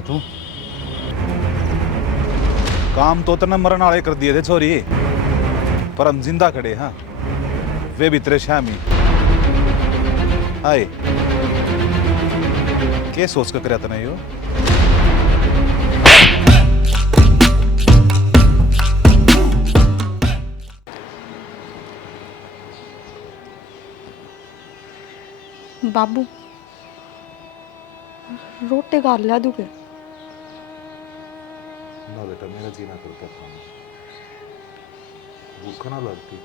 था तू? काम तो तने मरण वाले कर दिए थे छोरी, पर हम जिंदा खड़े। हाँ, वे भी तेरे शामी। हाय, क्या सोच कर करया तने यो? बाबू रोटी खा लिया तू के? ना बेटा, मेरा जीना करता खाना, भूख ना लगती।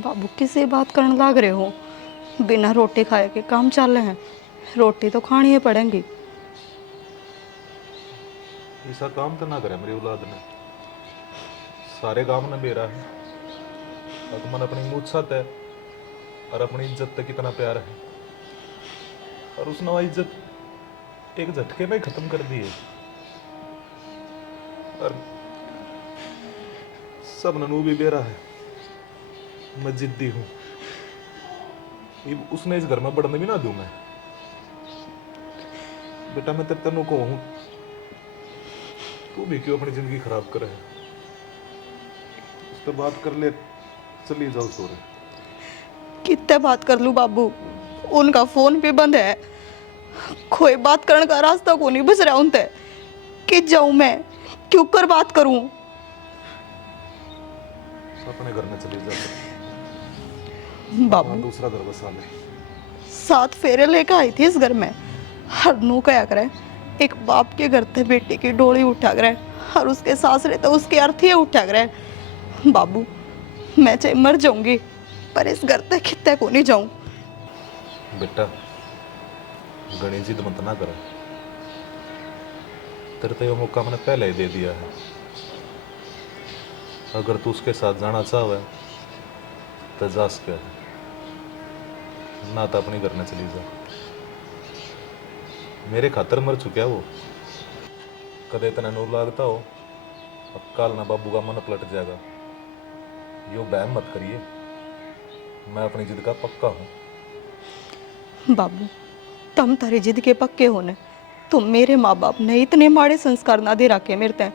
बाबू किसी बात करने लग रहे हो? बिना रोटी खाए के काम चल रहे हैं, रोटी तो खानी ही पड़ेगी। ऐसा काम तो ना करे मेरी औलाद ने। सारे काम ने मेरा है। मन अपनी मूछ साथ है और अपनी इज्जत तक कितना प्यार है, और उसने वो इज्जत एक झटके में खत्म कर दी है। और सब ननू भी बेरा है, मैं जिद्दी हूं। उसने इस घर में बढ़ने भी ना दूं मैं। बेटा मैं तेरे तनु को हूं, तू भी क्यों अपनी जिंदगी खराब करे है? उससे बात कर ले, चली जाओ सोरे। कितने बात कर लूं बाबू, उनका फोन भी बंद है। कोई बात करने का रास्ता को नहीं बच रहा उनसे। कि जाऊं मैं, क्यों कर बात करूं? अपने घर में चली जा, अपना बाबू दूसरा घर बसा ले। 7 फेरे लेकर आई थी इस घर में। हर नू क्या करे, एक बाप के घर से बेटी की डोली उठा करे, और उसके सासरे तो उसकी अर्थी उठा करे। बाबू मैं चाहे मर जाऊंगी, पर इस घर तक कितने को नहीं जाऊं। बेटा गणी जिद मत ना कर, तेरे तो ये मौका मैंने पहले ही दे दिया है। अगर तू उसके साथ जाना चाहे तो जा सके, ना तो अपने घर में चली जा। मेरे खातर मर चुका वो। कदे इतना नूर लागता हो, अब काल ना बाबू का मन पलट जाएगा। यो बहम मत करिए, मैं अपनी जिद का पक्का हूं। बाबू तुम तारी जिद के पक्के होने, तुम मेरे माँ बाप ने इतने माड़े संस्कार ना दे रखे मेरे तय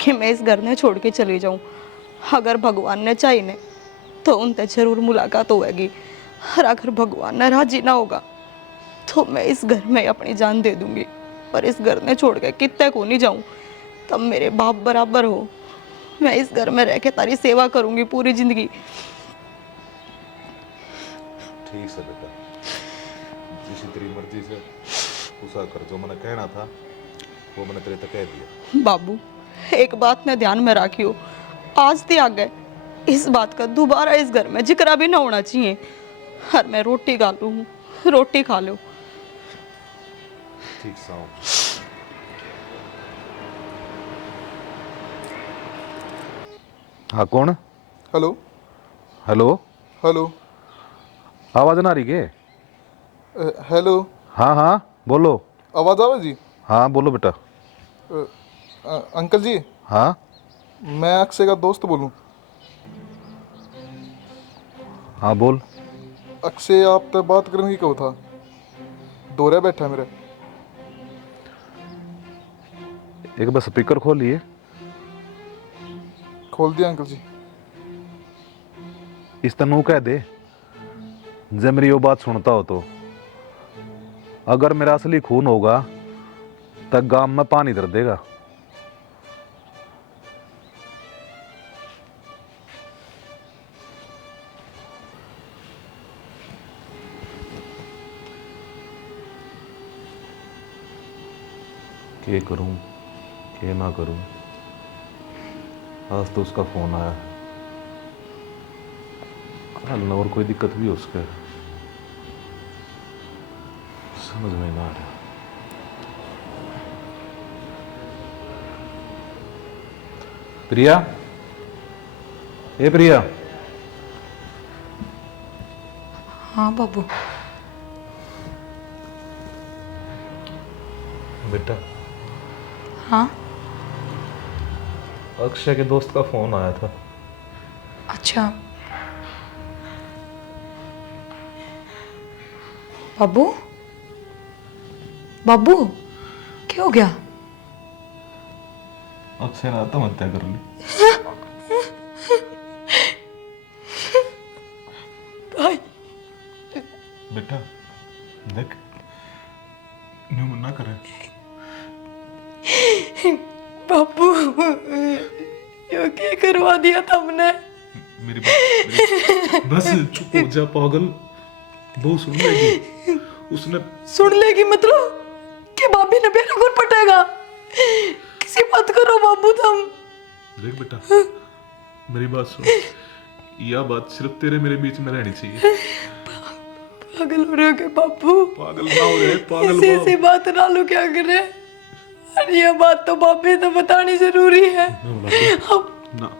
कि मैं इस घर ने छोड़ के चली जाऊं। अगर भगवान ने चाहिए ने तो उनसे जरूर मुलाकात होगी, और अगर भगवान ने राजी ना होगा तो मैं इस घर में अपनी जान दे दूंगी। पर इस घर ने छोड़ के कितने को नहीं जाऊं। तुम मेरे बाप बराबर हो, मैं इस घर में रह के तारी सेवा करूंगी पूरी जिंदगी। ठीक है बेटा, जिसी तेरी मर्जी से उसा कर। जो मैंने कहना था वो मैंने तेरे तक कह दिया। बाबू एक बात ने ध्यान में रखियो, आज ते आगे इस बात का दोबारा इस घर में जिक्र भी ना होना चाहिए। और मैं रोटी खा लूँ, रोटी खा लो। ठीक साऊं। हाँ कौन? हेलो हेलो, हेलो आवाज ना आ रही के? हेलो। हाँ हाँ बोलो। आवाज़ आवे जी? हाँ बोलो बेटा। अंकल जी, हाँ मैं अक्षय का दोस्त बोलूं। हाँ बोल। अक्षय आप तो बात करने की कहो था, दोहरे बैठा है मेरे। एक बार स्पीकर खोलिए। खोल दिया अंकल जी। इस तनु कह दे, जब मेरी वो बात सुनता हो तो अगर मेरा असली खून होगा तो गांव में पानी धर देगा। क्या करूं क्या ना करूं, आज तो उसका फोन आया। कल न और कोई दिक्कत भी हो उसके, समझ में ना आ रहा। प्रिया, ए प्रिया। हाँ बाबू। बेटा हाँ अक्षय के दोस्त का फोन आया था। अच्छा बाबू, बाबू क्या हो गया? अक्षय ना आत्महत्या कर ली। भाई बेटा देख, न्यू मना करे। बाबू ये क्या करवा दिया तुमने? बस चुप हो जा पागल, वो सुन लेगी। उसने सुन लेगी मतलब कि भाभी ने मेरा कौन पटेगा? किसी बात करो बाबू तुम। देख बेटा, मेरी बात सुन, यह बात सिर्फ तेरे मेरे बीच में रहनी चाहिए। पागल हो रहे हो क्या बाबू? पागल ना हो रहे, पागल ऐसी ऐसी बात ना लो, क्या करे? अरे ये बात तो भाभी तो बतानी जरूरी है। अब ना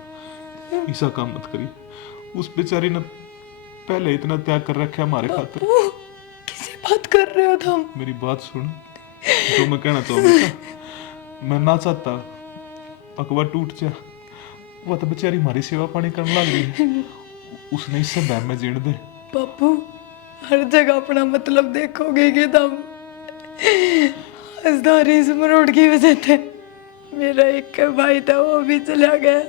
ऐसा काम मत करी। उस बेचारी ने पहले इतना त्याग कर रखा है हमारे खातिर। किसी बात कर रहे हो तुम? मेरी बात सुन, जो मैं कहना चाहूँ बेटा, मैं ना चाहता पकवा टूट जा। वो तो बेचारी हमारी सेवा पानी करने लग रही है, उसने इससे बहम में जीण दे। बापू हर जगह अपना मतलब देखोगे कि तुम? हंसदारी इस मरोड़ की वजह से मेरा एक भाई था, वो भी चला गया।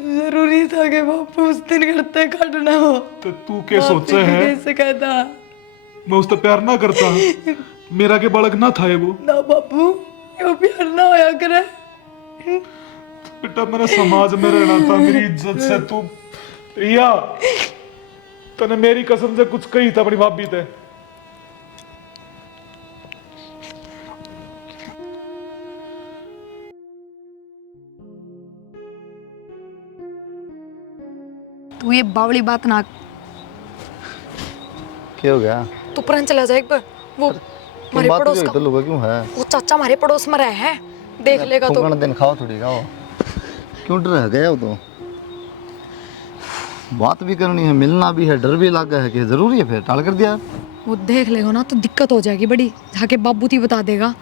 जरूरी था कि बापू उस दिन करते काटना हो। तो तू क्या सोचे है? कैसे कहता मैं उससे प्यार ना करता, मेरा के बालक ना था ये वो। ना बापू, यो प्यार ना होया करे। बेटा मैंने समाज में रहना था, मेरी इज्जत से तू रिया, तने मेरी कसम से कुछ कही था अपनी भाभी ते। तू ये बावली बात ना। क्या हो गया? तू परन चला जा एक बार। वो हमारे बात पड़ोस क्यों का, इधर लोग क्यों है? वो चाचा हमारे पड़ोस में रहे हैं, देख लेगा तो। दिन खाओ थोड़ी खाओ, क्यों डर गया हो? तो बात भी करनी है, मिलना भी है, डर भी लगा है कि जरूरी है, फिर टाल कर दिया। वो देख लेगा ना तो दिक्कत हो जाएगी बड़ी, जाके बाबू थी बता देगा।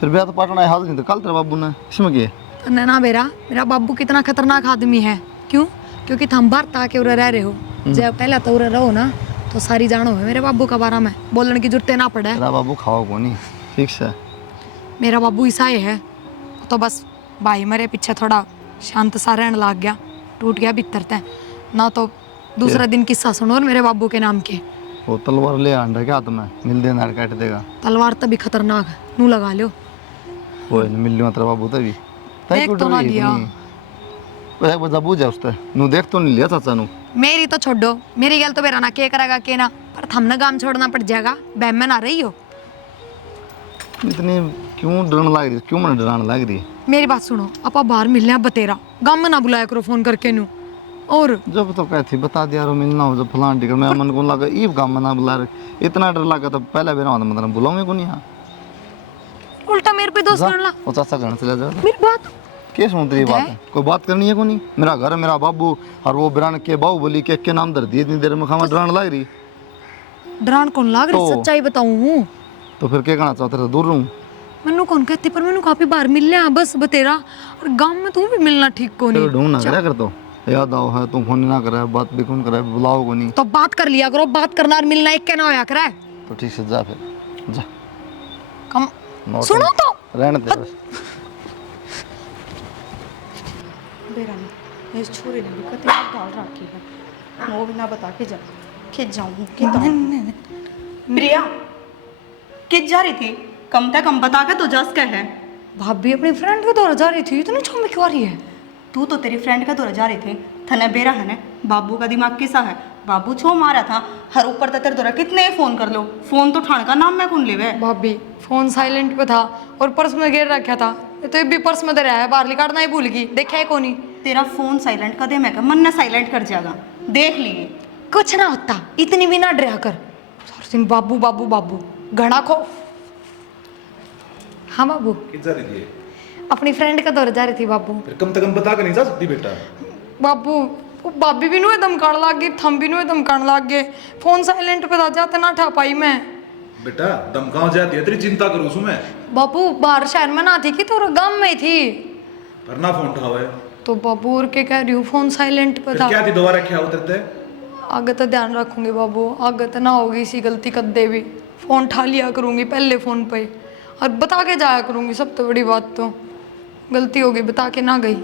फिर ब्याह तो पाटना है, हाथ नहीं तो कल तेरे बाबू ने इसमें किए। तो नैना मेरा बाबू कितना खतरनाक आदमी है। क्यों? क्योंकि तुम भारत आके उरे रह रहे हो। जब पहले तो उरे रहो ना तो सारी जानो है मेरे बाबू का बारे में, बोलने की जरूरत ना पड़े। तेरा बाबू खाओ को नहीं, ठीक है? मेरा बाबू ईसाई है, तो बस भाई मेरे पीछे थोड़ा शांत सा रहने लग गया, टूट गया भीतर ते ना। तो दूसरा दिन किस्सा सुनो और मेरे बाबू के नाम के। वो तलवार ले आंडा क्या तुम्हें मिल देना काट देगा। तलवार तभी खतरनाक है, नू लगा लो। वो मिल लियो तेरा बाबू तभी देख तो ना लिया। एक बार जबू जा उसते नु देख तो नहीं लिया चाचा नु। मेरी तो छोड़ो, मेरी गल तो मेरा ना के करेगा के ना, पर थमने काम छोड़ना पड़ जाएगा। बहम में ना रही हो। इतनी क्यों डरने लग रही? क्यों मैंने डराने लग रही? मेरी बात सुनो, आपा बाहर मिलने बतेरा गांव में ना बुलाया करो फोन करके नू। और जब तो कहती बता दिया रो मिलना हो, जब फलान टिकट मैं मन को लगा ईब गांव में ना बुला रहे, इतना डर लगा तो पहले बेरा मतलब बुलाऊंगे को नहीं। हाँ उल्टा मेरे पे दोस्त करना। वो चाचा घर चले जाओ। मेरी बात क्या सुन रही बात है? कोई बात करनी है को नहीं? मेरा घर मेरा बाबू और वो बिरान के बाबू बोली के नाम धर दिए, इतनी देर में खामा डराने लग रही। डरान कौन लाग रही? सच्चाई बताऊं तो फिर क्या कहना चाहते? दूर रहूं? मैनू कौन कहती, पर मैनू काफी बार मिल लिया बस बतेरा। और गांव में तू भी मिलना ठीक को नहीं। ढूंढ ना करे कर तो याद आओ है, तुम फोन ना करे, बात भी कौन करे, बुलाओ को नहीं। तो बात कर लिया करो, बात करना और मिलना एक के ना होया करे। तो ठीक से जा फिर जा। कम सुनो तो रहने दे बस। बेरानी इस छोरे ने भी कतई डाल रखी है, वो भी ना बता के जा कि जाऊँ कि प्रिया किस जा रही थी? कम से कम बता के तो जस के है। भाभी अपनी फ्रेंड के दौरा जा रही थी, इतनी छम क्यों आ रही है? तू तो तेरी फ्रेंड का दौरा जा रही थी, थने बेरा है ने बाबू का दिमाग किसा है। बाबू छो मारा था, हर ऊपर तेरे दौरा कितने ही फोन कर लो, फोन तो ठाण का नाम मैं कौन लेवे। भाभी फोन साइलेंट पे था और पर्स में गिर रखा था, तो ये भी पर्स में धरा है, बाहर निकालना ही भूल गई, देखा है कोनी। तेरा फोन साइलेंट कर दे, मैं मन ना साइलेंट कर जाएगा, देख लिए। कुछ ना होता, इतनी भी ना डरा कर। सारा दिन बाबू बाबू बाबू घना खो। हाँ बाबू किस जा रही थी? अपनी फ्रेंड का दौरा जा रही थी बाबू। फिर कम से कम बता के नहीं जा सकती बेटा? बाबू वो भाभी भी नु एकदम कान लाग गई, थम भी नु एकदम कान लाग गए। फोन साइलेंट पे था, जाते ना ठा पाई मैं। बेटा दमकाओ जाती है, तेरी चिंता करूँ सु मैं। बाबू बाहर शहर में ना थी कि तो गांव में थी। पर ना फोन उठाओ है तो बाबू और के कह रही हूँ, फोन साइलेंट पे फिर था। क्या थी दोबारा क्या उतरते? आगे तो ध्यान रखूंगी बाबू, आगे तो ना होगी इसी गलती कर दे भी। फ़ोन उठा लिया करूँगी पहले फ़ोन पे और बता के जाया करूँगी। सबसे बड़ी बात तो गलती होगी, बता के ना गई।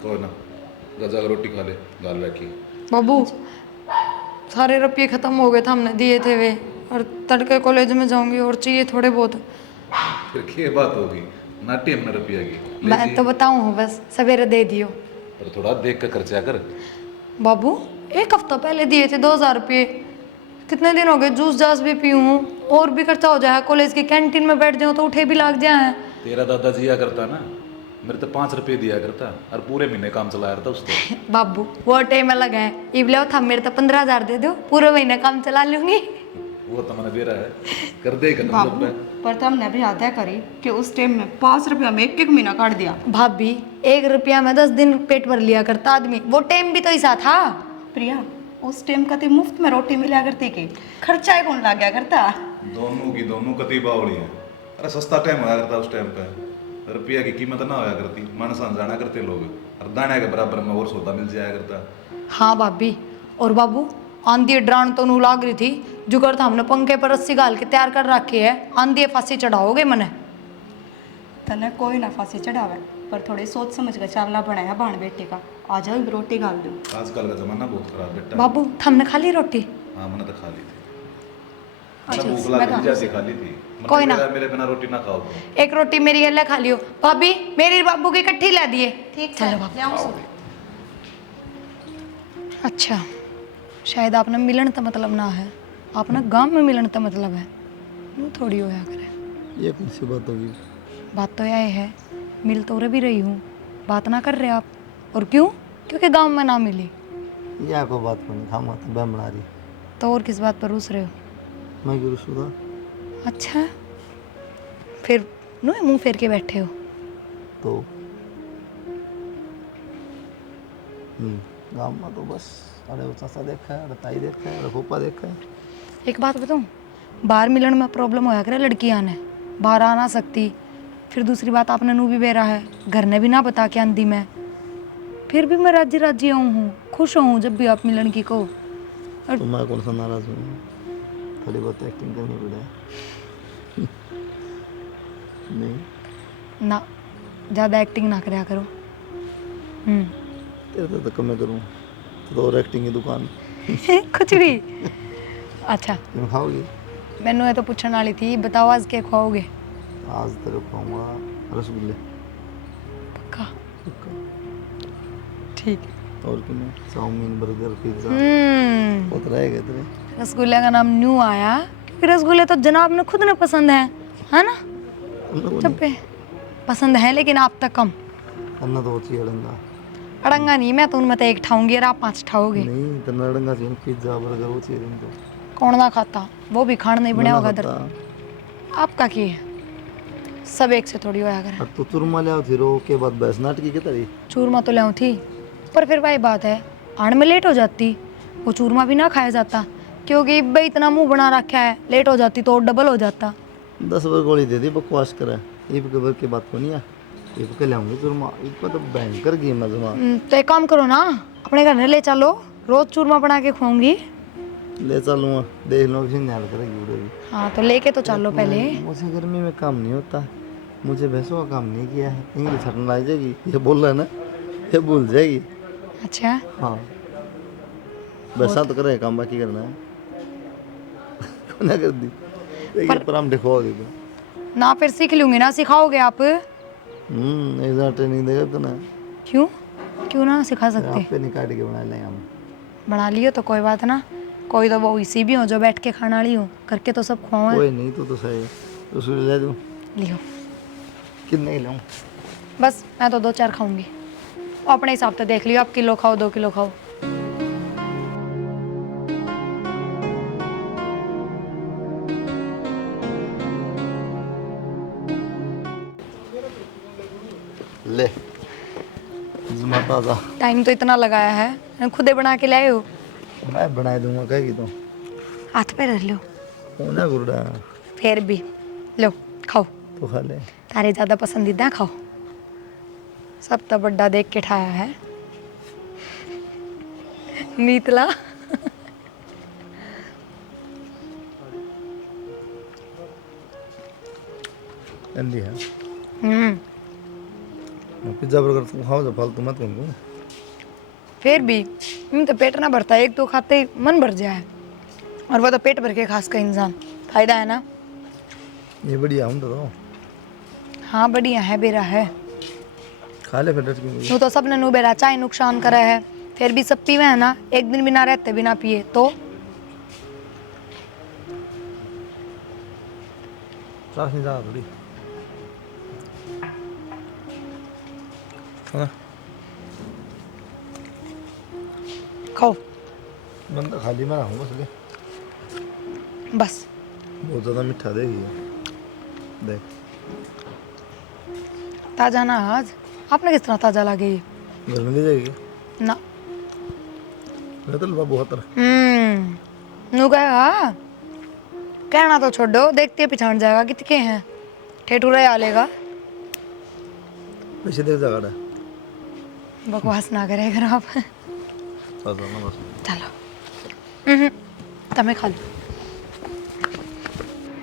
कोई ना, गजा रोटी खा ले, दाल रखी। बाबू सारे रुपये ख़त्म हो गए थे हमने दिए थे वे, और तड़के कॉलेज में जाऊँगी और चाहिए थोड़े बहुत। फिर क्या बात होगी, नाटी हमने रुपया की ले मैं जी। तो बताऊँ बस सवेरे दे दियो। पर थोड़ा देख कर खर्चा कर। बाबू एक हफ्ता पहले दिए थे 2000 रुपये, कितने दिन हो गए जूस जास भी पी हूँ, और भी खर्चा हो जाए। कॉलेज की कैंटीन में बैठ जाऊँ तो उठे भी लग जाए। तेरा दादा जिया करता ना, मेरे तो 5 रुपये दिया करता और पूरे महीने काम चलाया था उसको। बाबू वो टाइम अलग है, इबले था मेरे तो 15,000 दे दो, पूरे महीने काम चला लूंगी। वो तो मैंने दे रहा है, कर दे कर बाबू पर तुमने भी आधा करी कि उस टाइम में 5 रुपया में एक महीना काट दिया। भाभी 1 रुपया में 10 दिन पेट भर लिया करता आदमी, वो टाइम भी तो ऐसा था। प्रिया उस टाइम का मुफ्त में रोटी मिला करती के खर्चा कौन ला गया करता। दोनों की दोनों कति बावली है। अरे सस्ता टाइम होया करता उस टाइम पे, रुपया की कीमत ना होया करती, मन जाना करते लोग, और दाने के बराबर में और सौदा मिल जाया करता। हाँ भाभी। और बाबू आंधी ड्राण तो नू लाग रही थी, जुगर था हमने पंखे पर रस्सी गाल के तैयार कर रखी है, आंधी फांसी चढ़ाओगे मने। तने कोई ना फांसी चढ़ावे, पर थोड़ी सोच समझ कर चावला बनाया बाण बेटे का। आ जाओ रोटी गाल दूँ। आजकल का जमाना बहुत खराब बेटा। बाबू हमने खा ली रोटी? हाँ मैंने तो खा ली थी, अच्छा, मैंने भूख मैं लगी खा जैसे खा ली थी। मैंने कोई ना। मेरे बिना रोटी ना खाओ तुम। एक रोटी मेरी अल्लाह खा लियो। भाभी मेरी बाबू की इकट्ठी ला दिए। ठीक चलो बाबू। अच्छा शायद आपने मिलन का मतलब ना है, आपने गांव में मिलन का मतलब है, यूँ थोड़ी होया करे। ये कौन सी बात होगी? बात तो यह है, मिल तो रे भी रही हूँ, बात ना कर रहे आप। और क्यों? क्योंकि गांव में ना मिली। या को बात को नहीं खामा तो बम बना रही। तो और किस बात पर रूस रहे हो? मैं क्यों रुसूंगा? अच्छा फिर नो मुंह फेर के बैठे हो। तो गाँव में तो बस अरे वो चाचा देखा है, अरे ताई देखा है, अरे फूफा देखा है। एक बात बताऊँ, बाहर मिलन में प्रॉब्लम होया करे लड़की आने, बाहर आ ना सकती। फिर दूसरी बात आपने नू भी बेरा है, घर ने भी ना बता के आंधी मैं, फिर भी मैं राजी राजी आऊँ हूँ, खुश हूँ जब भी आप मिलन की कहो। तो मैं कौन सा नाराज हूँ? थोड़ी बहुत एक्टिंग करनी पड़े। नहीं ना ज़्यादा एक्टिंग ना करया करो। तेरे तो कम करूँ तो और एक्टिंग की दुकान। कुछ भी। अच्छा तुम खाओगी? मैनू ये तो पूछने वाली थी, बताओ आज क्या खाओगे? आज तेरे को खाऊंगा रसगुल्ले। पक्का? ठीक। और क्यों? चाउमीन, बर्गर, पिज्जा वो तो रहेगा तेरे। रसगुल्ले का नाम न्यू आया क्योंकि रसगुल्ले तो जनाब ने खुद ने पसंद है ना? जब पे पसंद है लेकिन आप तक कम। अन्ना तो चाहिए अड़ंगा। अड़ंगा नहीं, मैं तो उनमें तो एक ठाऊंगी और आप 5 ठाओगे। नहीं तो अड़ंगा चाहिए, पिज्जा बर्गर वो चाहिए तुमको। कौन ना खाता, वो भी खाना नहीं बनाया होगा खाता। आपका की है, सब एक से थोड़ी होया करे। अब तो चूरमा ले आओ थी रो के बाद बहस नाटकी के तरी। चूरमा तो ले थी, पर फिर वही बात है, आने में लेट हो जाती, वो चूरमा भी ना खाया जाता क्योंकि भाई इतना मुंह बना रखा है, लेट हो जाती तो और डबल हो जाता। 10 बार गोली दे दी, बकवास करे। ईब के बर की बात को नहीं है, ईब के लाऊंगी चूरमा। ईब का तो भयंकर गेम है जमा। तो एक काम करो ना, अपने घर में ले चलो, रोज चूरमा बना के खुआऊंगी। ले चलूँगा, देख लो किसी न्याल करेगी उधर भी। हाँ तो लेके तो चलो पहले। मुझे गर्मी में काम नहीं होता, मुझे भैंसों का काम नहीं किया है। इंग्लिश हटने लग जाएगी, ये बोल रहा है ना, ये भूल जाएगी। अच्छा हाँ वैसा तो करे काम, बाकी करना है। ना कर दी देखिए पर हम दिखवाओगे तो ना, फिर सीख लूंगी ना, सिखाओगे आप? एक बार ट्रेनिंग देगा तो ना। क्यों क्यों ना सिखा सकते? आप पे नहीं काट के बना लेंगे हम। बना लियो तो कोई बात ना, कोई तो वो इसी भी हो जो बैठ के खाना ली हो, करके तो सब खुआओ। कोई नहीं तो सही है, उसको ले दूँ। लियो कितने लाऊं? बस, मैं तो 2-4 खाऊंगी, अपने हिसाब से देख लियो, आप किलो खाओ 2 किलो खाओ। ले जुमा ताज़ा। टाइम तो इतना लगाया है, खुदे बना के लाए हो? मैं बना दूंगा, कहेगी तो हाथ पे रख लो। ना गुरुड़ा फिर भी लो खाओ, तो खा ले। तारे ज़्यादा पसंदीदा खाओ, सब तो बड्डा देख के ठाया है नीतला। एंडी है हम्म। पिज्जा बर्गर तुम खाओ, जब फालतू मत करो। फिर भी तो पेट ना भरता, एक तो खाते ही मन भर जाए, और वो तो पेट भर के खास का इंसान, फायदा है ना। ये बढ़िया हम तो हाँ बढ़िया है, बेरा है। खा ले फिर डर क्यों? वो तो सबने नु बेरा चाय नुकसान करा है, फिर भी सब पीवे है ना, एक दिन बिना रहते बिना पिए तो। साफ नहीं जा थोड़ी। हाँ खाओ बंदा खाली मैं रहूँगा इसलिए। बस। बहुत ज़्यादा मीठा देगी ये। देख ताजा ना आज, आपने किस तरह ताजा लगे ये? घर में ले जाएगी ना। मैं तो बाबू हतर नु कहेगा, कहना तो छोड़ो, देखते पिछाड़ जाएगा कितके हैं, ठेठुरा आ लेगा। वैसे देख जाएगा बकवास ना करे अगर आप। बस ना बस। चलो तमें खा लो।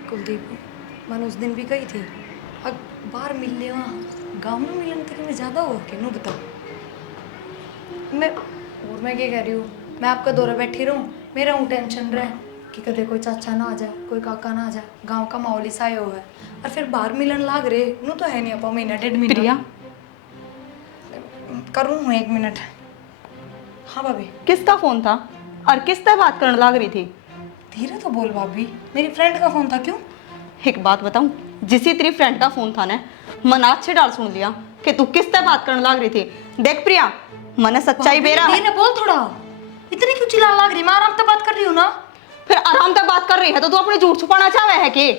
कुलदीप मैंने उस दिन भी कही थी, अब बाहर मिल ले, वहाँ गाँव में मिलने तक में ज़्यादा हो के, नो बताओ। मैं क्या कह रही हूँ, मैं आपका दौरा बैठी रहूँ, मेरा हूँ टेंशन रहे कि कदे कोई चाचा ना आ जाए, कोई काका ना आ जाए, गांव का माहौल ही साया हुआ है, और फिर बाहर मिलन लाग रहे नू तो है नहीं अपा महीना 1.5 महीना। प्रिया करूँ हूँ 1 मिनट। हाँ भाभी। किसका फोन था और किस तरह बात करने लग रही थी? धीरे तो बोल भाभी, मेरी फ्रेंड का फोन था। क्यों? एक बात बताऊं, जिसी तेरी फ्रेंड का फोन था ना, मन अच्छे डाल सुन लिया कि तू किस तरह बात करने लग रही थी। देख प्रिया, मैंने सच्चाई बेरा है। धीरे बोल थोड़ा, इतनी क्यों चिल्लाने लग रही? मैं आराम से बात कर रही हूँ ना। फिर आराम से बात कर रही है तो तू अपने झूठ छुपाना चाहे है कि?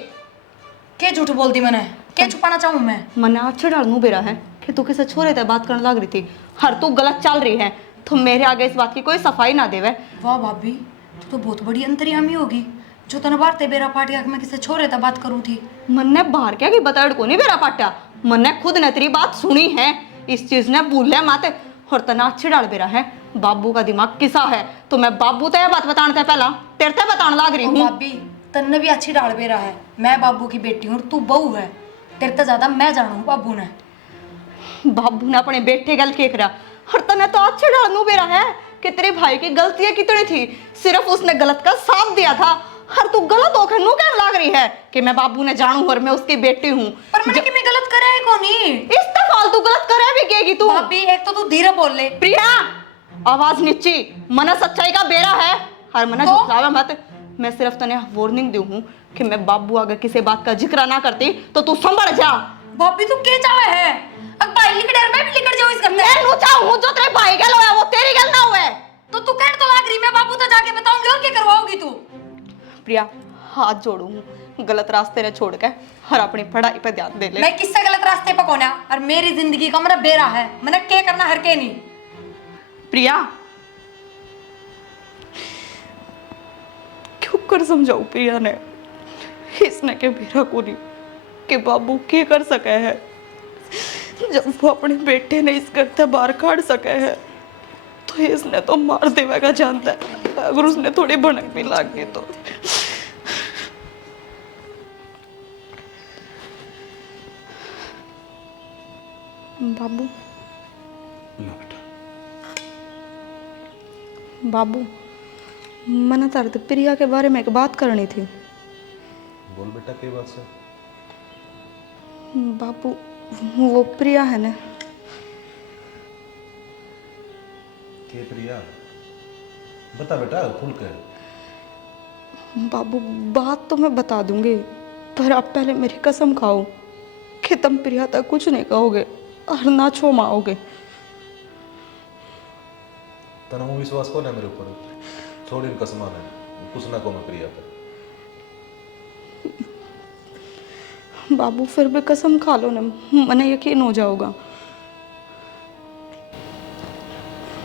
क्या झूठ बोलती मैंने? क्या छुपाना चाहूँ मैं? मैंने अच्छे डालनू बेरा है कि तू किसी छोरे से बात करने लग रही थी, हर तू गलत चल रही है तो मेरे आगे इस बात की कोई सफाई ना देवे। वाह भाभी, तू तो बहुत बड़ी अंतर्यामी होगी, जो तने बारते बेरा पाटिया मैं किसी छोरे से बात करूँ थी। मन ने बाहर क्या कि बताड़ को नहीं बेरा पाटा, मन ने खुद ने तेरी बात सुनी है, इस चीज ने भूल माते, और तना अच्छे डाल बेरा है। बाबू का दिमाग किसा है तो मैं बाबू ते बात बताने ते पहला तेरे ते बताने लग रही हूँ। भाभी तन्ने भी अच्छी डाल बेरा है, मैं बाबू की बेटी हूँ, तू बहू है, तेरे से ज्यादा मैं जानू बाबू ने। बाबू ने अपने बेटे गल के करा, और तने तो अच्छे डालनू बेरा है कि तेरे भाई की गलतियां कितनी थी, सिर्फ उसने गलत का साथ दिया था, हर तू गलत होकर नू कहने लग रही है कि मैं बाबू ने जानू और मैं उसकी बेटी हूँ। पर मैंने कि मैं गलत करे है कोनी? इस तो फालतू गलत करे भी कहेगी तू। भाभी एक तो तू धीरे बोल ले। प्रिया आवाज नीची, मना सच्चाई का बेरा है, हर मना तो? झुकलावा मत। मैं सिर्फ तने वार्निंग दी हूँ कि मैं बाबू अगर किसी बात का जिक्र ना करती तो तू संभल जा। भाभी तू क्या चाहे है? अब भाई लिख डर मैं भी लिख जाऊँ इस घर में। मैं नु चाहूँ जो तेरे भाई गल होया वो तेरी गल ना हुए। तो तू कहने तो लाग रही, मैं बाबू तो जाके बताऊंगी, और क्या करवाओगी तू? प्रिया हाथ जोड़ू हूँ, गलत रास्ते ने छोड़ के और अपनी पढ़ाई पे ध्यान दे ले। मैं किससे गलत रास्ते पे कौन है? और मेरी जिंदगी का मेरा बेरा है, मैंने क्या करना हर के नहीं। प्रिया क्यों कर समझाऊ प्रिया ने, इसने के बेरा को नहीं कि बाबू क्या कर सके है, जब वो अपने बेटे ने इस घर से बाहर काट सके है तो इसने तो मार देवेगा जानता है, अगर उसने थोड़ी भनक भी लाग गई तो। बाबू बाबू मैंने तारे तो प्रिया के बारे में एक बात करनी थी। बोल बेटा के बात से? बाबू वो प्रिया है ना, के प्रिया? बता बेटा खुल कर। बाबू बात तो मैं बता दूंगी, पर आप पहले मेरी कसम खाओ कि तुम प्रिया तक कुछ नहीं कहोगे और ना छोमाओगे। तना वो विश्वास कौन है मेरे ऊपर? छोड़ इन कसमान है, कुछ ना को मैं प्रिया पर। बाबू फिर भी कसम खा लो ना, मने यकीन हो जाओगा।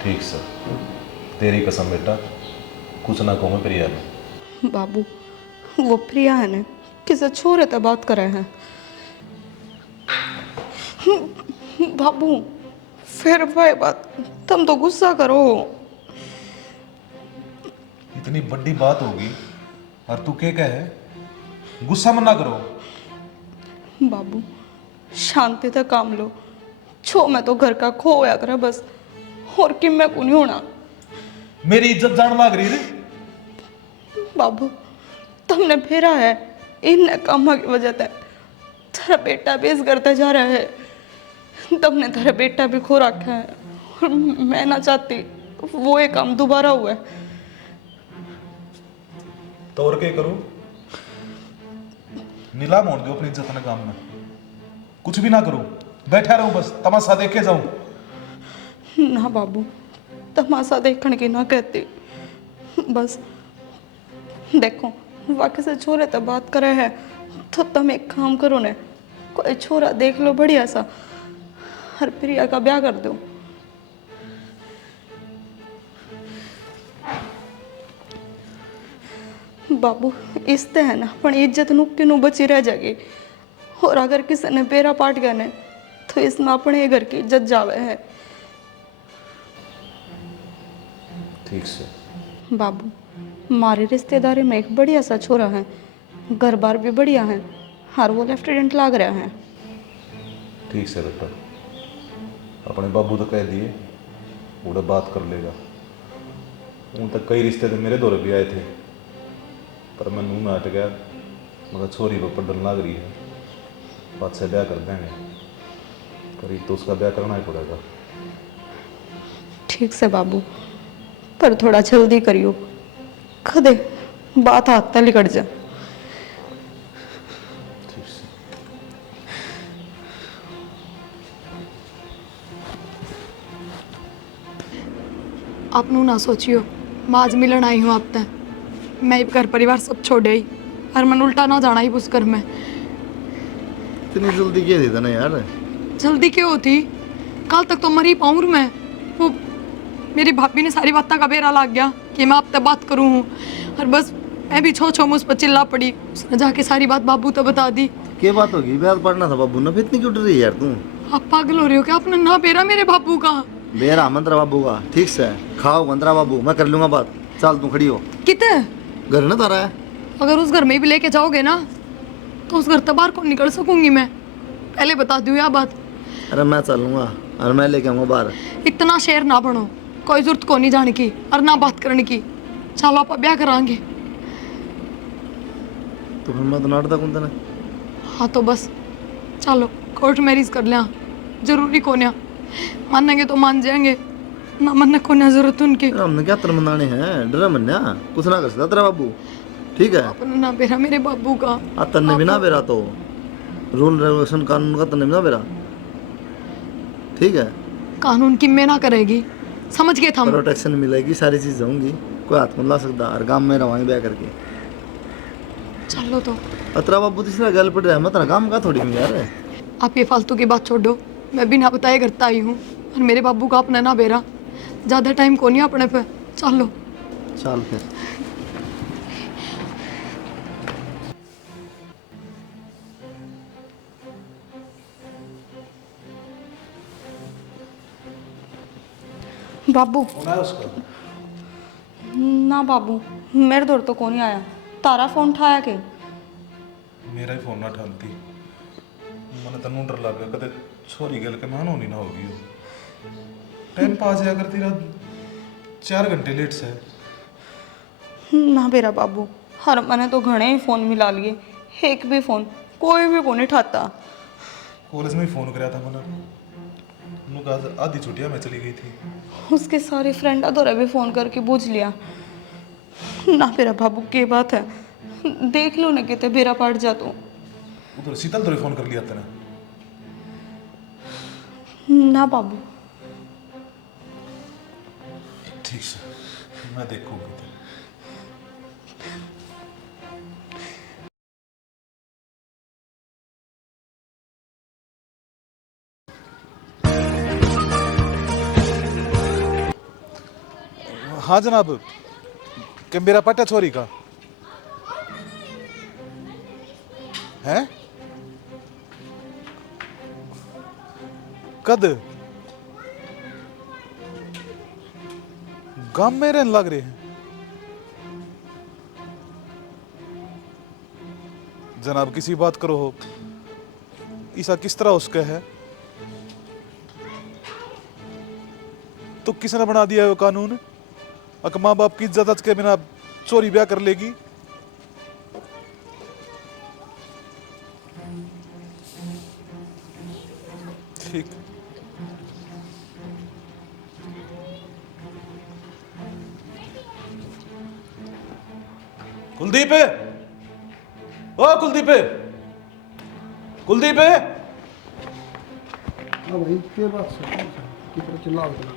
ठीक सर, तेरी कसम बेटा, कुछ ना को मैं प्रिया पर। बाबू वो प्रिया है ना, किसे छोरे तो बात करे हैं। बाबू फिर भाई बात तुम तो गुस्सा करो। इतनी बड़ी बात होगी और तू क्या कहे? गुस्सा मत ना करो। बाबू शांति से काम लो। छो मैं तो घर का खो होया करा बस, और कि मैं को नहीं होना। मेरी इज्जत जान लाग रही रे। बाबू तुमने फेरा है इन कामा की वजह से, तेरा बेटा भी इस घर से जा रहा है, तुमने तेरा बेटा भी खो रखा है, और मैं ना चाहती वो एक काम दोबारा हुआ है। तो और क्या करूं? नीलाम होने दो अपनी इज्जत ने काम में, कुछ भी ना करूं, बैठा रहूं बस तमाशा देखे जाऊं। ना बाबू तमाशा देखने की ना कहती, बस देखो वाकई से छोरे तो बात करे है तो तुम एक काम करो ने, कोई छोरा देख लो बढ़िया सा, हर प्रिया का ब्याह कर दो। बाबू इसते है ना अपनी इज्जत नु बची रह जाएगी, और अगर किसी ने पेरा पाट गया ने तो इसमें अपने घर की इज्जत जावे है। ठीक से बाबू हमारे रिश्तेदारी में एक बढ़िया सा छोरा है, घर बार भी बढ़िया है, हर वो लेफ्टिनेंट लाग रहा है। ठीक से बेटा, अपने बाबू तो कह दिए, वो बात कर लेगा। उन तक कई रिश्ते तो मेरे दौरे भी आए थे, पर मैं मुँह में हट गया, मगर छोरी पर पढ़ने लग रही है, बात से ब्याह कर देंगे, करीब तो उसका ब्याह करना ही पड़ेगा। ठीक से बाबू, पर थोड़ा जल्दी करियो, कदे बात हाथ तक निकट जा। ठीक से आप नू ना सोचियो, मैं आज मिलन आई हूँ आप तक। मैं घर परिवार सब छोड़े आई, और मन उल्टा ना जाना ही उस घर में। इतनी जल्दी क्या देता ना यार? जल्दी क्यों होती, कल तक तो मरी पाऊँ मैं। वो मेरी भाभी ने सारी बात का बेरा लाग गया कि मैं आप तक बात करूँ हूँ, और बस मैं भी छो मुझ पर चिल्ला पड़ी। उसने जाके सारी बात बाबू तो बता दी। क्या बात होगी? ब्याह पढ़ना था बाबू ने, फिर इतनी क्यों डर रही है यार तू? आप पागल हो रहे हो क्या? आपने ना बेरा मेरे बाबू का। बेरा मंत्रा बाबू का, ठीक से खाओ मंत्रा बाबू, मैं कर लूंगा बात। चल तू खड़ी हो, कितने घर ना तारा है। अगर उस घर में भी लेके जाओगे ना तो उस घर से बाहर को निकल सकूंगी मैं, पहले बता दूँ यह बात। अरे मैं चलूंगा और मैं लेके आऊंगा बाहर। इतना शेर ना बनो, कोई जरूरत को नहीं जाने की और ना बात करने की। चलो आप ब्याह कराएंगे। तो फिर मैं तो नाटक कौन था? हाँ तो बस चलो कोर्ट मैरिज कर लिया, जरूरी कोन्या, मानेंगे तो मान जाएंगे, ना मानने को ना जरूरत उनकी। हमने क्या तर मनाने हैं, डरा मन्या कुछ ना कर सकता तेरा बाबू, ठीक है? अपना ना बेरा मेरे बाबू का। तन्ने भी ना बेरा, तो रूल रेगुलेशन कानून का तन्ने भी ना बेरा, ठीक है? कानून की मैं ना करेगी, समझ गए हम। प्रोटेक्शन मिलेगी, सारी चीज होंगी, कोई हाथ में ला सकता। और गांव में रवाई ब्याह करके चलो तो अतरा बाबू तीसरा गल पड़ रहा है, मैं तेरा काम का थोड़ी में यार। आप ये फालतू की बात छोड़ो, मैं बिना बताए करता आई हूँ, और मेरे बाबू का अपना ना बेरा, ज़्यादा टाइम को नहीं अपने पे। चलो चल फिर। बाबू होना है उसका। ना बाबू मेरे दौर तो कौन ही आया, तारा फोन उठाया के? मेरा ही फोन ना ठानती, मैंने तन्नू डर लग गया कदे छोरी गल के मान होनी ना होगी। टाइम पास आया करती रात 4 घंटे लेट से। ना मेरा बाबू, हर मैंने तो घने ही फोन मिला लिए, एक भी फोन कोई भी को नहीं उठाता। कॉलेज में ही फोन कराया था मैंने, उन्होंने कहा आधी छुट्टियां मैं चली गई थी। उसके सारे फ्रेंड अधूरा भी फोन करके पूछ लिया। ना मेरा बाबू की बात है, देख लो ना कितने बेरा पड़ जा तू। उधर शीतल तो फोन कर लिया तेने? ना बाबू। ठीक से मैं देखूंगा। हाँ जनाब, कि मेरा पट्टा छोरी का है? कद गांव में रहने लग रहे हैं? जनाब किसी बात करो हो, ईसा किस तरह उसका है? तो किसने बना दिया है वो कानून? अगर माँ बाप की इज्जत आज के बिना चोरी ब्याह कर लेगी? ठीक। कुलदीप, ओ कुलदीप, कुलदीप। हाँ भाई क्या बात है किस तरह चिल्लाओ इतना?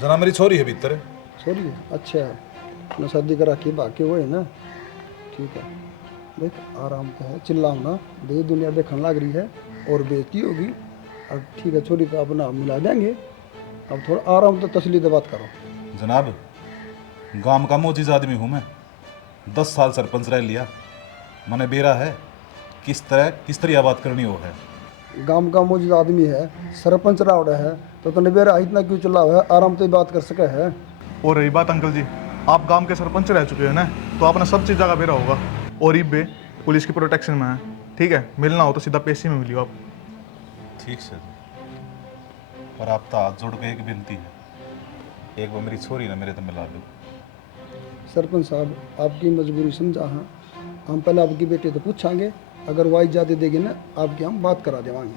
जना मेरी छोरी है भीतर। सॉरी अच्छा ना शादी करा के बाकी हुए ना ठीक है। देख आराम से है चिल्लाओ ना दे दुनिया देखने लग रही है और बेइज्जती होगी। अब ठीक है छोरी को अपना मिला देंगे। अब थोड़ा आराम से तसल्ली से बात करो। जनाब, गांव का मोजीज आदमी हूँ मैं। 10 साल सरपंच रह लिया। मैंने बेरा है किस तरह बात करनी हो है। गांव का मौजूद आदमी है, सरपंच रावड़ा है तो निबेरा इतना क्यों चिल्लाओ है? आराम से बात कर सके है। और रही बात अंकल जी, आप गांव के सरपंच रह चुके हैं ना, तो आपने सब चीज़ जगह बेरा होगा। और इब्बे पुलिस की प्रोटेक्शन में है, ठीक है? मिलना हो तो सीधा पेशी में मिलियो आप। ठीक सर, पर आप तो हाथ जोड़ के एक विनती है, एक बार मेरी छोरी ना मेरे तो मिला दो। सरपंच साहब आपकी मजबूरी समझा। हाँ हम पहले आपकी बेटी तो पूछांगे, अगर वो इजाज़त देगी ना आपकी हम बात करा देवांगे।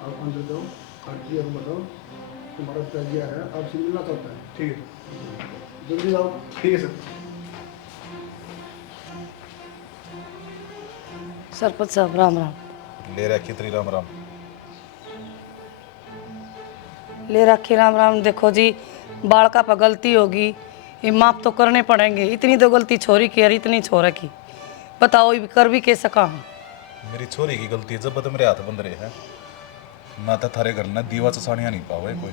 आप अंदर जाओ, आरती को बताओ तुम्हारा पिता है आपसे मिलना चाहता है। ठीक है, जल्दी आओ। ठीक है सर। सरपंच साहब राम राम। ले रहा खितरी राम राम। ले रखे राम राम। देखो जी बालका पर गलती होगी, ये माफ तो करने पड़ेंगे। इतनी तो गलती छोरी की और इतनी छोरा की, बताओ ये कर भी कैसे सका हूँ? मेरी छोरी की गलती है, जब तो मेरे हाथ बंद रहे हैं। मैं तो थारे घर ना दीवा चसानिया नहीं पावे कोई।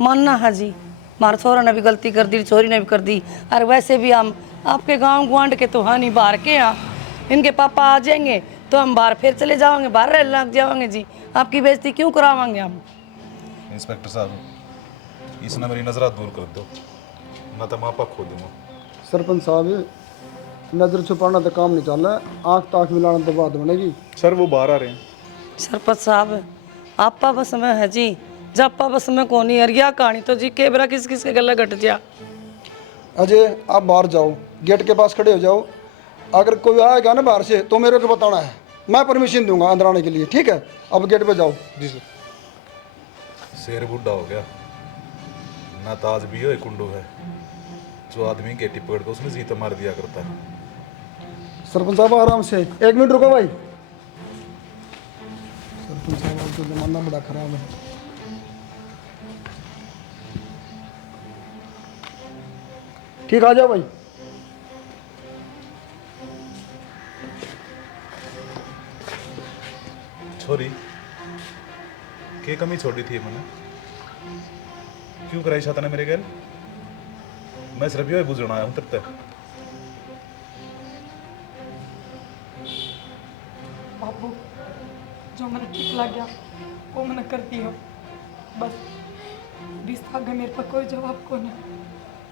मानना है जी, मार छोरा ने भी गलती कर दी, छोरी ने भी कर दी। और वैसे भी हम आपके गांव गुआंढ के तो हानि बाहर के यहाँ, इनके पापा आ जाएंगे तो हम बाहर फिर चले जाओगे, बाहर रह लग जाओगे जी। आपकी बेइज्जती क्यों करावांगे हम? इंस्पेक्टर साहब, इसने मेरी नजर दूर कर दो, मैं तो मापा खो दूंगा। सरपंच साहब नज़र छुपाना तो काम नहीं चल रहा है, आँख ताक मिलाना तो बात बनेगी। सर वो बाहर आ रहे हैं। सरपंच साहब आपा बस में है जी, जप्पा बस में कौन है यह कहानी तो जी केबरा किस किस के गला घट जा। अजय आप बाहर जाओ, गेट के पास खड़े हो जाओ। अगर कोई आएगा ना बाहर से तो मेरे को बताना है, मैं परमिशन दूंगा अंदर आने के लिए, ठीक है? अब गेट पे जाओ। जी सर। शेर बुढ़ा हो गया ना, ताज भी हो कुंडू है, जो आदमी गेटी पकड़ के उसने जीता मार दिया करता है। सरपंच साहब आराम से, 1 मिनट रुको भाई। सरपंच साहब अब तो जमाना बड़ा खराब है। ठीक आ जाओ भाई। छोरी के कमी छोड़ी थी मैंने, क्यों कराई शाता ने मेरे गैल? मैं सिर्फ ये बुझना आया हूँ तेरे तक। बाबू जो मैंने ठीक लग गया वो मैंने कर दिया। बस रिश्ता आगे मेरे पर कोई जवाब को नहीं।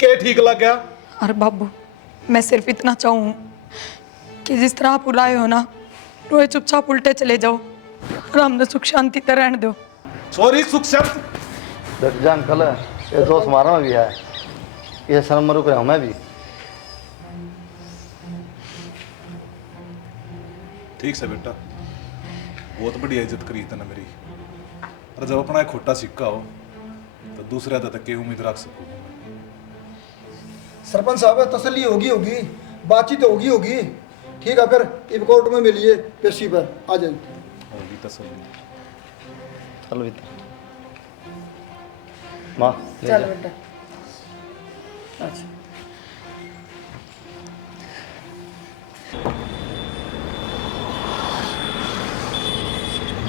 के ठीक लग गया? अरे बाबू मैं सिर्फ इतना चाहूँ कि जिस तरह आप उड़ाए हो ना, रोए चुपचाप उल्टे चले जाओ और हमने सुख शांति से रहने दो। छोरी सुख शब्द देख जान कल ये दोस्त हमारा में भी है, ये शर्म मरु कर हमें भी। ठीक से बेटा, बहुत बढ़िया इज्जत करी तने मेरी। और जब अपना एक खोटा सिक्का हो तो दूसरे तक के उम्मीद रख सकूँ। सरपंच साहब तसल्ली होगी, बातचीत होगी। ठीक है फिर इब कोर्ट में मिलिए पेशी पर आ जाए। होगी तसल्ली। चल भीतर माँ ले चल जा। बेटा। अच्छा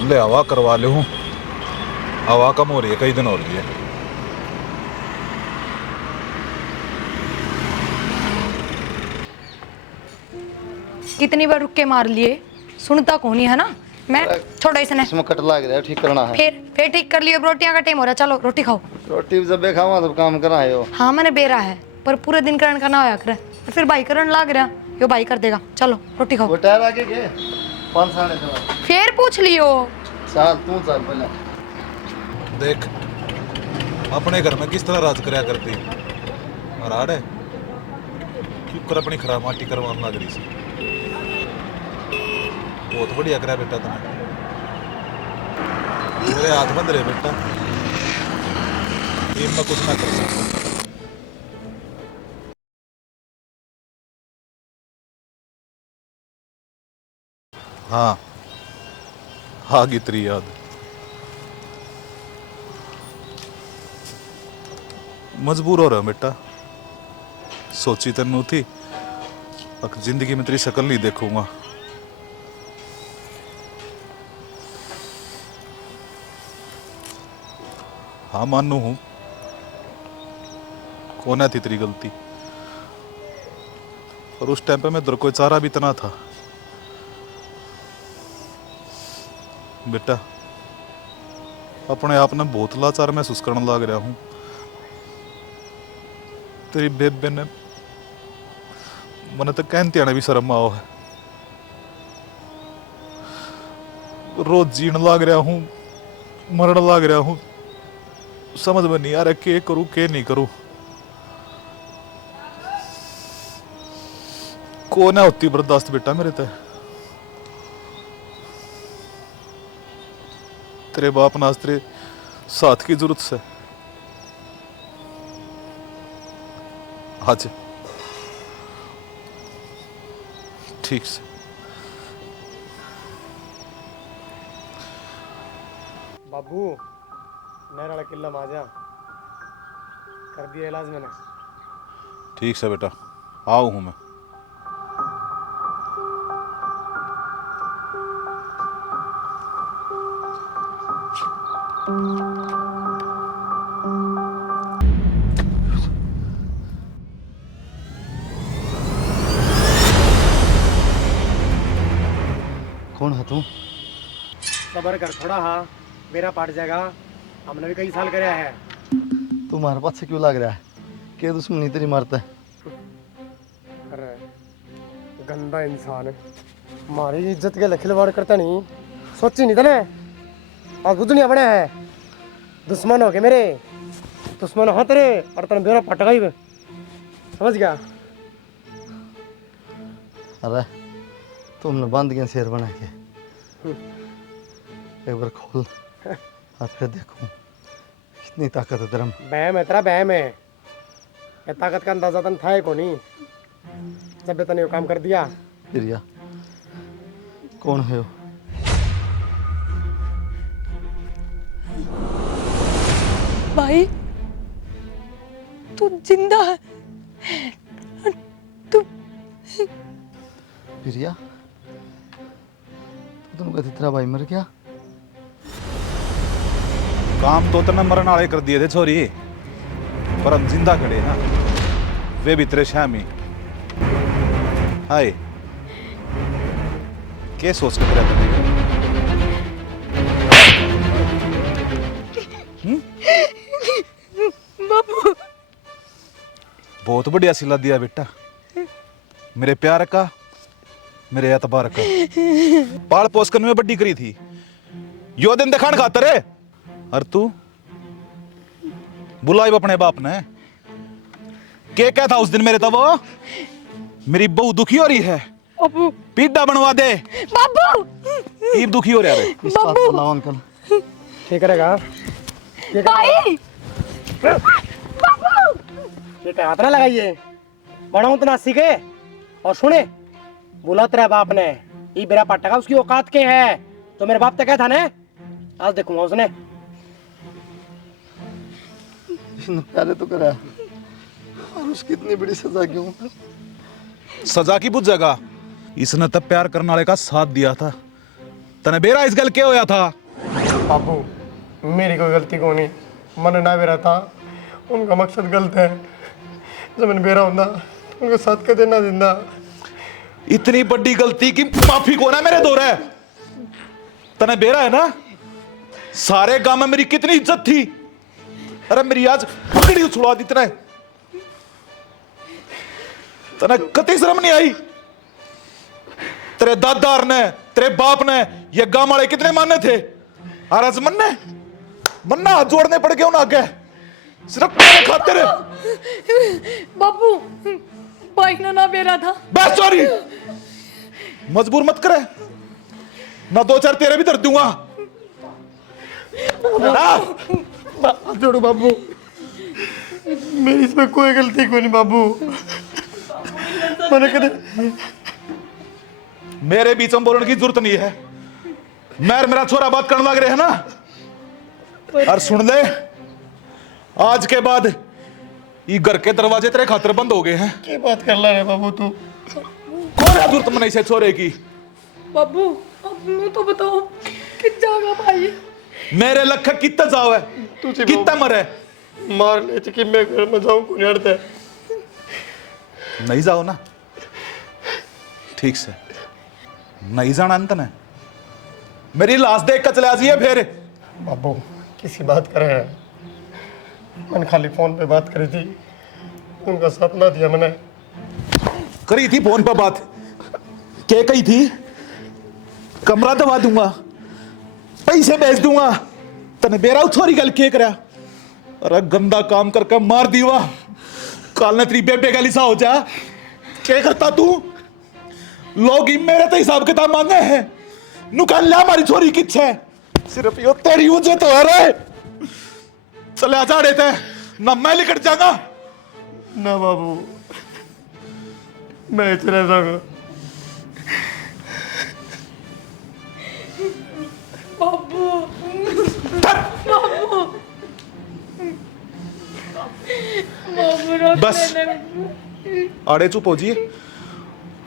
ले हवा करवा ले हूँ, हवा कम हो रही है, कई दिन हो रही है। कितनी बार रुक के मार लिए, सुनता कौन ही है ना। मैं छोड़ो इसने, इसमें कट लग रहा है, ठीक करना है। फिर ठीक कर लियो। रोटियां का टाइम हो रहा है, चलो रोटी खाओ। रोटी जब बे खावा तो काम करना है यो। हाँ मैंने बेरा है, पर पूरे दिन करने का ना होया करे, फिर भाई करने लाग रहा, यो भाई कर देगा। चलो रोटी खाओ। वो टायर आगे के 5 साढ़े 5 फिर पूछ लियो। चल तू चल पहले। देख अपने घर में किस तरह राज करया करती और आड़े क्यों कर अपनी खराब माटी करवान लग रही सी। बहुत बढ़िया करा बेटा तुमने, मेरे हाथ बंद रहे बेटा, ये मैं कुछ ना कर सकता। हाँ हाँ तेरी याद मजबूर हो रहा हूं बेटा, सोची तेनू थी अब जिंदगी में तेरी शक्ल नहीं देखूंगा। हाँ मानू हूं कौन थी तेरी गलती, और उस टाइम पे मैं इधर कोई चारा भी इतना था बेटा, अपने आप ने बहुत लाचार महसूस करने लग रहा हूं। तेरी बेबे ने मैंने तो कहते आने भी शर्म आओ है, रोज जीण लग रहा हूं, मरण लग रहा हूं, समझ में नहीं आ रहा के करूं के नहीं करूं। कौन है होती बर्दाश्त बेटा मेरे ते, तेरे बाप नाज तेरे साथ की जरूरत से आज ठीक से। बाबू नहर वाला किला माजा कर दिया इलाज मैंने। ठीक से बेटा आओ हूं मैं। कौन है तू? सबर कर थोड़ा, हाँ मेरा पाट जाएगा, हमने भी कई साल कराया है। तू हमारे पास से क्यों लग रहा है? के दुश्मनी तेरी मारता है? अरे गंदा इंसान है, हमारी इज्जत के खिलवाड़ करता नहीं, सोची नहीं था ना आज दुनिया बड़ा है। दुश्मन हो गए मेरे, दुश्मन हो तेरे, और तेरे मेरा पटका ही समझ गया। अरे तुमने बांध के शेर बना के एक बार खोल और फिर देखो कितनी ताकत है तेरा में। बहम है तेरा, बहम है। ये ताकत का अंदाजा तन था ही को नहीं, जब तने वो काम कर दिया। प्रिया कौन है वो? भाई तू जिंदा है? तू प्रिया तुम कहते तेरा भाई मर गया? काम तो तने मरण वाले कर दिए थे छोरी, पर हम जिंदा खड़े ना, वे भी तेरे शामी। हाय क्या सोच के तेरा बाबू बहुत बढ़िया सिला दिया बेटा, मेरे प्यार का, मेरे एतबार का, पाल पोषकन में बड्डी करी थी, यो दिन दिखाने खातर है। और तू बुलाई अपने बाप ने, क्या था उस दिन मेरे, तब वो मेरी बहू दुखी हो रही है, पीड़ा बनवा दे बाबू, ईब दुखी हो रहा है। इस बात को लाओ अंकल। ठीक रहेगा भाई ये हाथ ना लगाइए, बड़ा तो ना सीखे। और सुने बोला तेरा बाप ने ये मेरा पटका उसकी औकात के है, तो मेरे बाप तो क्या था ना, आज देखूंगा उसने। इसने प्यारे तो करा और उसकी इतनी बड़ी सजा क्यों? सजा की बुझ जगह, इसने तब प्यार करने वाले का साथ दिया था, तने बेरा इस गल क्या होया था? बाबू मेरी कोई गलती को नहीं, मन ना बेरा था, उनका मकसद गलत है। जब मैंने बेरा होता उनके साथ का देना जिंदा। इतनी बड़ी गलती की माफी को ना मेरे दो रहे, तने बेरा है ना, सारे गांव में मेरी कितनी इज्जत थी, अरे मेरी आज पकड़ी उछलवा दी तने, तने कति शर्म नहीं आई? तेरे दादार ने, तेरे बाप ने, ये गांव वाले कितने माने थे? आरज मन्ना हाथ जोड़ने पड़ गए उन आगे, सिर्फ तेरे खातिर। बाबू बाइक ना बेरा था। बस सॉरी, मजबूर मत करे ना, 2-4 तेरे भी दर्द दूंगा ना। जोड़ो बाबू, मेरी इसमें कोई गलती कोई नहीं बाबू। मैंने कदे मेरे बीच में बोलने की जरूरत नहीं है। मेरा छोरा बात करने लग रहे है ना, और सुन ले, आज के बाद ये घर के दरवाजे तेरे खातिर बंद हो गए हैं। क्या बात कर रहा है बाबू तू? कौन है जरूरत नहीं से छोरे की? बाबू अब मुझे तो बताओ किस जगह भाई मेरे लख कितना जाओ है, तुझे कितना मरे? मार ले कि मैं घर में जाऊं कौन अड़ता है? नहीं जाओ ना, ठीक से नहीं जाना अंत ने, मेरी लाश देख कर चले आ जाइए फिर। बाबू किसी बात करे है, मैंने खाली फोन पे बात करी थी, उनका साथ ना दिया मैंने। करी थी फोन पर बात, क्या कही थी? कमरा दबा दूंगा, पैसे बेच दूंगा, तने बेरा छोरी गल के करा? अरे गंदा काम करके मार दीवा, काल ने तेरी बेबे गली सा हो जा। क्या करता तू? लोग ही मेरे तो हिसाब किताब मांगे हैं, नुकाल ला हमारी छोरी किच है, सिर्फ यो तेरी वजह तो है रे। चले आ जा रहे थे ना, मैं निकट जाऊंगा ना बाबू, मैं चले जाऊंगा। बस आड़े चुप हो जिए।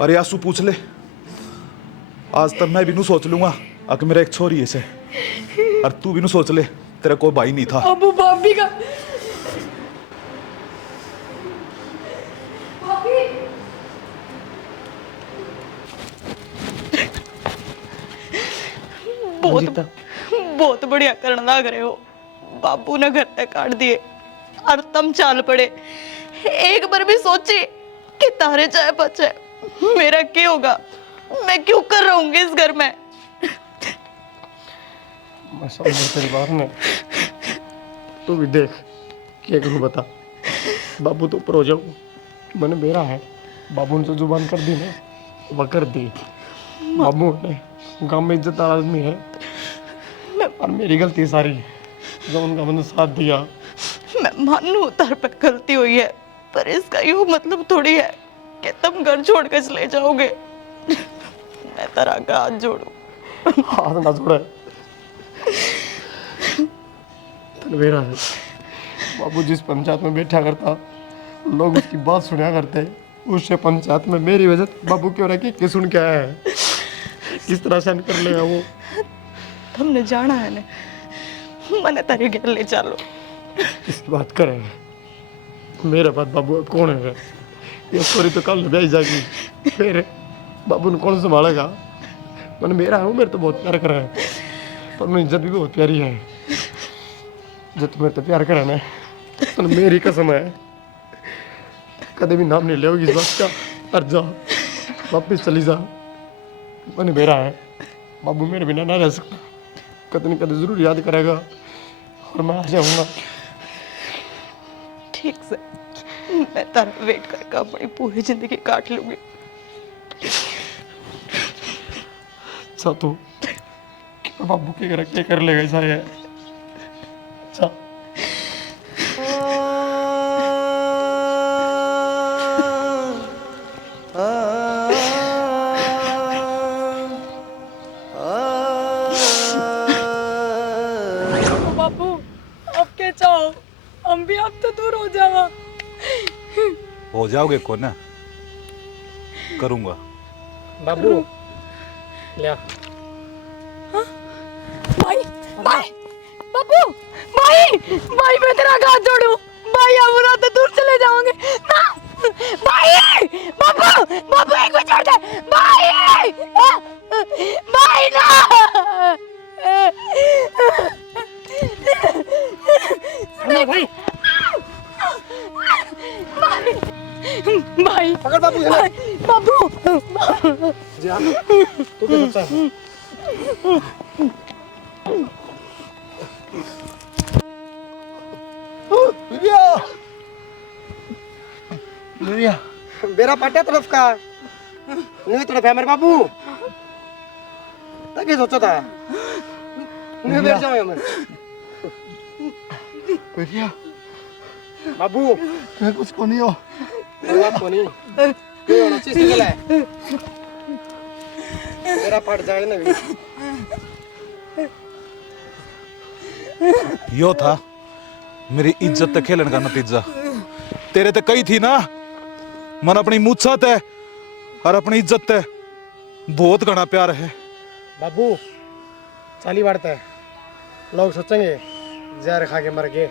अरे आंसू पूछ ले, आज तक मैं भी नू सोच लूंगा कि मेरा एक छोरी है से, और तू भी नू सोच ले तेरा कोई भाई नहीं था। अबू भाभी का बहुत बढ़िया करने लग रहे हो। बाबू ने घर तक काट दिए और तुम चाल पड़े। एक बार भी सोची कि तारे चाहे बचे मेरा क्या होगा? मैं क्यों कर रहूंगी इस घर में? मैं समझ तेरी बात में, तू भी देख क्या करूँ बता। बाबू तो ऊपर हो जाऊँ, मैंने मेरा है, बाबू ने तो जुबान कर दी ना, वह कर दी। बाबू ने गांव में इज्जतदार आदमी है, और मेरी गलती सारी जो उनका मैंने साथ दिया। मैं मानू तार पे गलती हुई है, पर इसका यूं मतलब थोड़ी है कि तुम घर छोड़ कर चले जाओगे। मैं तेरा हाथ जोड़ू। हाथ ना जोड़े, मेरा है। बाबू जिस पंचायत में बैठा करता, लोग उसकी बात सुना करते, उससे पंचायत में मेरी वजह बाबू क्यों रखी कि सुन के आया है, किस तरह सहन कर लेगा वो? तुमने जाना है ना, मैंने तेरे घर ले चलो। इसकी बात करें, मेरे बाद बाबू कौन है? ये स्टोरी तो कल भेज जाएगी, फिर बाबू ने कौन संभालेगा? मैंने मेरा है, मेरे तो बहुत प्यार करा है, पर मेरी इज्जत भी बहुत प्यारी है। जब तुम मेरे तो प्यार करा ना, तो मेरी कसम है कभी भी नाम नहीं ले इस बात का, और जा वापिस चली जा। मैंने मेरा है, बाबू मेरे बिना ना रह सकता, कभी न कभी जरूर याद करेगा, और मैं आ जाऊंगा। ठीक से मैं तेरा वेट करके अपनी पूरी जिंदगी काट लूंगी। अच्छा तू बाबू के कर लेगा ऐसा है? अच्छा बाबू अब क्या चाहो? हम भी अब तो दूर हो जावा। हो जाओगे कौन है? करूंगा। बाबू ले आ। भाई भाई बाबू भाई भाई मैं तेरा हाथ जोड़ू भाई, अब ना तो दूर चले जाओगे ना भाई। बाबू बाबू एक बार छोड़ दे भाई, भाई ना भाई भाई पकड़ बाबू से। भाई, बाबू जी हाँ, तू क्या सोचता है? मेरा पाटा तरफ का नहीं तरफ है मेरे बाबू। क्या सोचा था? नहीं बैठ जाऊंगा मैं। बेटिया बाबू मैं कुछ को नहीं हो। मेरे बाप को नहीं क्यों होना चाहिए सिगल है। मेरा फट जाएगा ना भी। यो था मेरी इज्जत ते खेलन का नतीजा। तेरे ते कही थी ना, मन अपनी मूछा ते और अपनी इज्जत ते बहुत घना प्यार है। बाबू चाली बढ़ता है, लोग सोचेंगे जहर खा के मर गए।